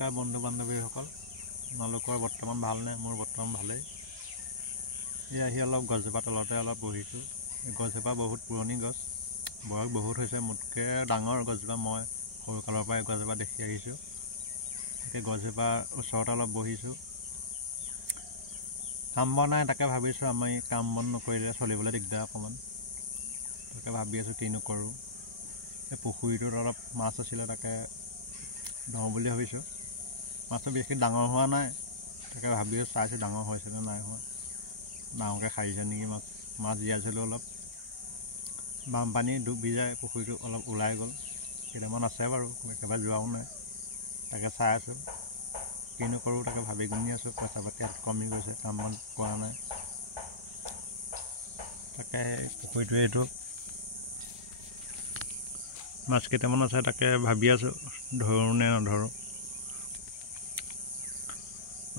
নমস্কাৰ বন্ধু বান্ধৱীসকল, আপোনালোকৰ বৰ্তমান ভালনে? মোৰ বৰ্তমান ভালেই। এই আহি অলপ গছজোপা তলতে অলপ বহিছোঁ। এই গছজোপা বহুত পুৰণি গছ, বয়স বহুত হৈছে, মোতকৈ ডাঙৰ গছজোপা। মই সৰুকালৰ পৰা এই গছজোপা দেখি আহিছোঁ। এই গছজোপাৰ ওচৰতে অলপ বহিছোঁ। কাম বন নাই, তাকে ভাবিছোঁ আমি কাম বন নকৰিলে চলিবলৈ দিগদাৰ অকণমান। তাকে ভাবি আছোঁ কিনো কৰোঁ। এই পুখুৰীটোত অলপ মাছ আছিলে, তাকে ধৰোঁ বুলি ভাবিছোঁ। মাছটো বেছি ডাঙৰ হোৱা নাই, তাকে ভাবি চাইছোঁ ডাঙৰ হৈছেনে নাই হোৱা। ডাঙৰকৈ সাৰিছে নেকি মাছ জীয়াইছিলোঁ অলপ। বানপানী ডুবি যায়, পুখুৰীটো অলপ ওলাই গ'ল। কেইটামান আছে বাৰু, একেবাৰে যোৱাও নাই। তাকে চাই আছোঁ কিনো কৰোঁ, তাকে ভাবি গুনি আছোঁ। পইচা পাতি কমি গৈছে, কাম বন কৰা নাই। তাকে পুখুৰীটো এইটো মাছ কেইটামান আছে, তাকে ভাবি আছোঁ ধৰোঁ নে নধৰোঁ।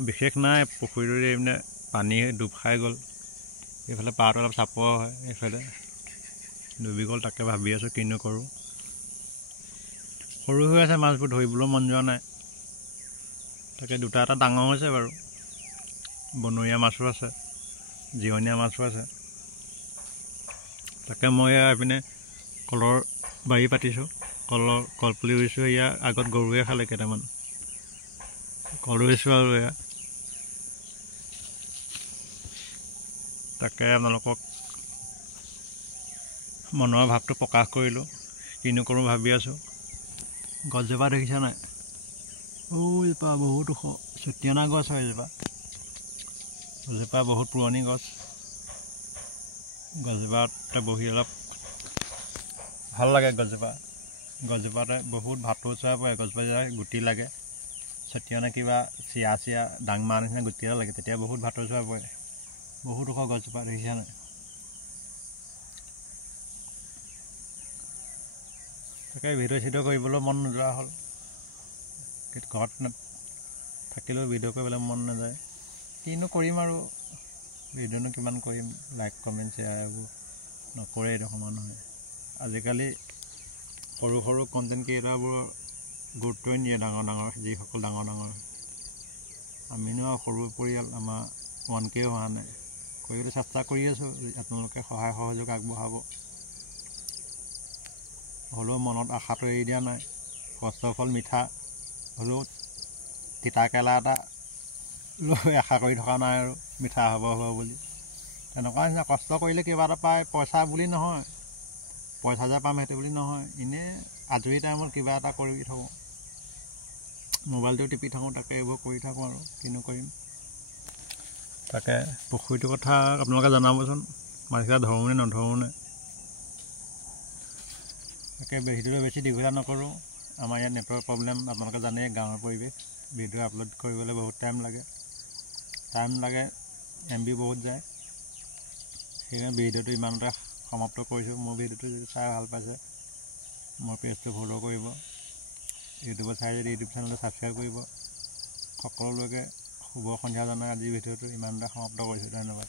বিশেষ নাই, পুখুৰীটো মানে পানী ডুব খাই গ'ল। এইফালে পাৰটো অলপ চাপৰ হয়, এইফালে ডুবি গ'ল। তাকে ভাবি আছোঁ কিনো কৰোঁ। সৰু হৈ আছে মাছবোৰ, ধৰিবলৈও মন যোৱা নাই। তাকে দুটা এটা ডাঙৰ হৈছে বাৰু। বনৰীয়া মাছো আছে, জিৰণীয়া মাছো আছে। তাকে মই এইপিনে কলৰ বাৰী পাতিছোঁ, কলপুলি ৰুইছোঁ। ইয়াৰ আগত গৰুৱে খালে কেইটামান, কল ৰুইছোঁ আৰু এয়া। তাকে আপোনালোকক মনৰ ভাৱটো প্ৰকাশ কৰিলোঁ, কিনো কৰোঁ ভাবি আছোঁ। গছজোপা দেখিছা নাই? এইজোপা বহুত ওখ, চুটিয়না গছ হয় এইজোপা। গছজোপা বহুত পুৰণি গছ। গছজোপাতে বহি অলপ ভাল লাগে। গছজোপাতে বহুত ভাটৌ চৰাই পৰে। গছজোপা গুটি লাগে, চটিয়না কিবা চিয়া ডাং মাৰ নিচিনা গুটি এটা লাগে, তেতিয়া বহুত ভাটৌ চৰাই পৰে। বহুত ওখ গছজোপা দেখিছা নাই? তাকে ভিডিঅ' চিডিঅ' কৰিবলৈ মন নোযোৱা হ'ল। ঘৰত থাকিলেও ভিডিঅ' কৰিবলৈ মন নাযায়। কিনো কৰিম আৰু, ভিডিঅ'নো কিমান কৰিম। লাইক কমেণ্ট শ্বেয়াৰ এইবোৰ নকৰেই দেখোন মানুহে। আজিকালি সৰু সৰু কণ্টেণ্ট ক্ৰিয়েটাৰবোৰৰ গুৰুত্বই নিদিয়ে যিসকল ডাঙৰ আমিনো আৰু সৰু পৰিয়াল, আমাৰ 1K হোৱা নাই। কৰিবলৈ চেষ্টা কৰি আছোঁ, আপোনালোকে সহায় সহযোগ আগবঢ়াব। হ'লেও মনত আশাটো এৰি দিয়া নাই। কষ্টৰ ফল মিঠা হ'লেও তিতা কেৰেলা এটা লৈ আশা কৰি থকা নাই আৰু মিঠা হ'ব বুলি। তেনেকুৱা নিচিনা কষ্ট কৰিলে কিবা এটা পায়, পইচা বুলি নহয়। পইচা যে পাম সেইটো বুলি নহয়, এনেই আজৰি টাইমত কিবা এটা কৰি থাকোঁ, মোবাইলটো টিপি থাকোঁ। তাকে এইবোৰ কৰি থাকোঁ আৰু কিনো কৰিম। তাকে পুখুৰীটোৰ কথা আপোনালোকে জনাবচোন, মাছকেইটা ধৰোঁনে নধৰোঁনে। তাকে ভিডিঅ'টো বেছি দীঘলীয়া নকৰোঁ। আমাৰ ইয়াত নেটৱৰ্ক প্ৰব্লেম, আপোনালোকে জানেই, গাঁৱৰ পৰিৱেশ। ভিডিঅ' আপলোড কৰিবলৈ বহুত টাইম লাগে, MB বহুত যায়। সেইকাৰণে ভিডিঅ'টো ইমানতে সমাপ্ত কৰিছোঁ। মোৰ ভিডিঅ'টো যদি চাই ভাল পাইছে, মোৰ পেজটো ফ'ল' কৰিব। ইউটিউবত চাই যদি ইউটিউব চেনেলটো ছাবস্ক্ৰাইব কৰিব। সকলোলৈকে শুভ সন্ধিয়া জনাই আজিৰ ভিডিঅ'টো ইমানতে সমাপ্ত কৰিছোঁ। ধন্যবাদ।